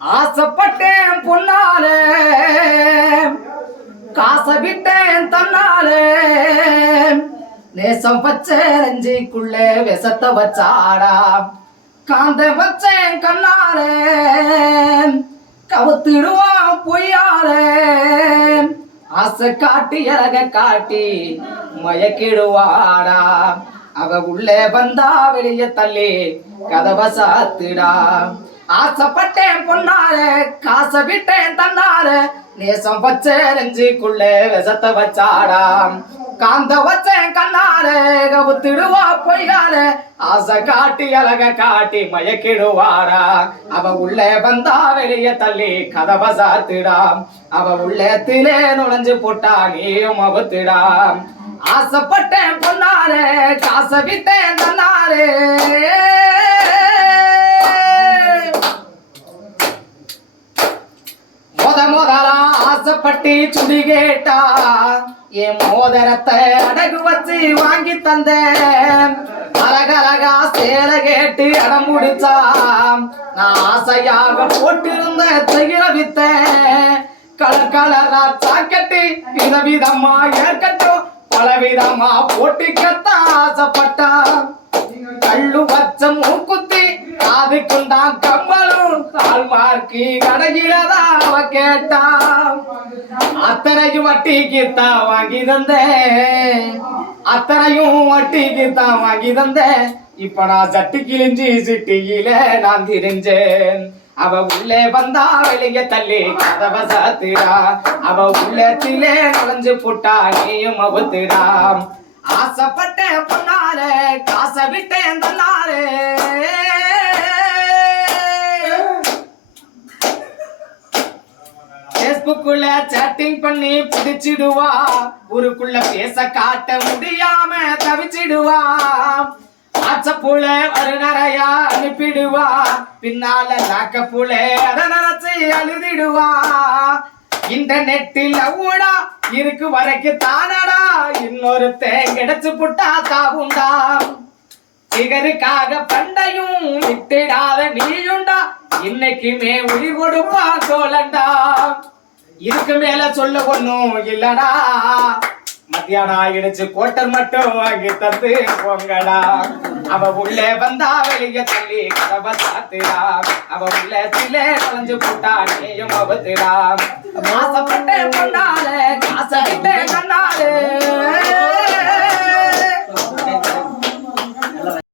ஆசைப்பட்டேன் பொன்னாலே. காசை விட்டேன் தன்னாலே. நேசம் பச்சை நெஞ்சிக்குள்ளே வச்சாடா. காந்த வச்சேன் கண்ணாலே. கவுத்திடுவான் பொய்யாலே. ஆசை காட்டி இறக காட்டி மயக்கிடுவாடா. அவ உள்ளே வந்தா வெளிய தள்ளி கதவ சாத்துடா. ஆசைப்பட்டேன் பொன்னால காசை விட்டேன் தன்னால நேசம் வச்ச நெஞ்சுக்குள்ள விஷத்தை வச்சாடா. காந்த வச்சேன் கண்ணால கவுத்திடுவா பொய்யால ஆசை காட்டி அழக காட்டி மயக்கிடுவாரா அவ உள்ளே வந்தா வெளிய தள்ளி கதவ சாத்துடா. அவ உள்ளத்திலே நுழைஞ்சு போட்டா நீயும் அவுத்துடா. ஆசைப்பட்டேன் காசை விட்டேன் தன்னாலே முத முதலா ஆசைப்பட்டு சுடி கேட்டா என் மோதரத்தை அடகு வச்சு வாங்கி தந்தேன். அழகழகா சேல கேட்டு அடம் முடிச்சா நான் ஆசையாக போட்டிருந்த செய்கிற வித்த கலர் கலரா சாக்கட்டு விதவிதமா ஏற்கட்டு பலவிதமா போட்டிக்கத்தான் ஆசைப்பட்டா கள்ளு வச்ச மூக்குத்தி அதுக்குண்டான் கம்மலும் கால் மார்க்கி கடையிலதா அவ கேட்டா அத்தனையும் வட்டிக்கு தான் வாங்கி தந்தேன் அத்தனையும் வட்டிக்கு தான் வாங்கி தந்தேன் இப்ப நான் சட்டி கிழிஞ்சி சிட்டியில நான் திரிஞ்சேன் அவ உள்ளே வந்தா வெளிய தள்ளி கதவ சாத்துடா அவ உள்ளத்திலே நுழைஞ்சு புட்டா நீயும் அவுத்துடா ஆசைப்பட்டேன் பொன்னாரு காசை விட்டேன் தன்னாரு. ஃபேஸ்புக்குள்ள சேட்டிங் பண்ணி பிடிச்சிடுவா. ஊருக்குள்ள பேச காட்ட முடியாம தவிச்சிடுவா. ஆச்சப்புல ஒரு நிறையா அனுப்பிடுவா. பின்னால நாக்கப்புல அட நினைச்சு அழுதிடுவா. இன்டர்நெட்டில் ஊடா இருக்கு வரைக்கு தானடா. இன்னொருத்தன் கிடைச்சு புட்டா தாவுண்டா. சிகருக்காக பண்டையும் விட்டிடாத நீயுண்டா. இன்னைக்குமே உயிர் கொடுப்பா சோழண்டா இதுக்கு மேல சொல்ல ஒண்ணும் இல்லடா. மத்தியானம் ஆகிடுச்சு கோட்டர் மட்டும் வாங்கி தந்து போங்கடா அவ உள்ளே வந்தா வெளிய தள்ளி கதவ சாத்துடா. அவ உள்ளே சிலே கலைஞ்சு போட்டா நீயும் அவத்துடா. ஆசைப்பட்டேன் பொண்ணால காசை விட்டேன்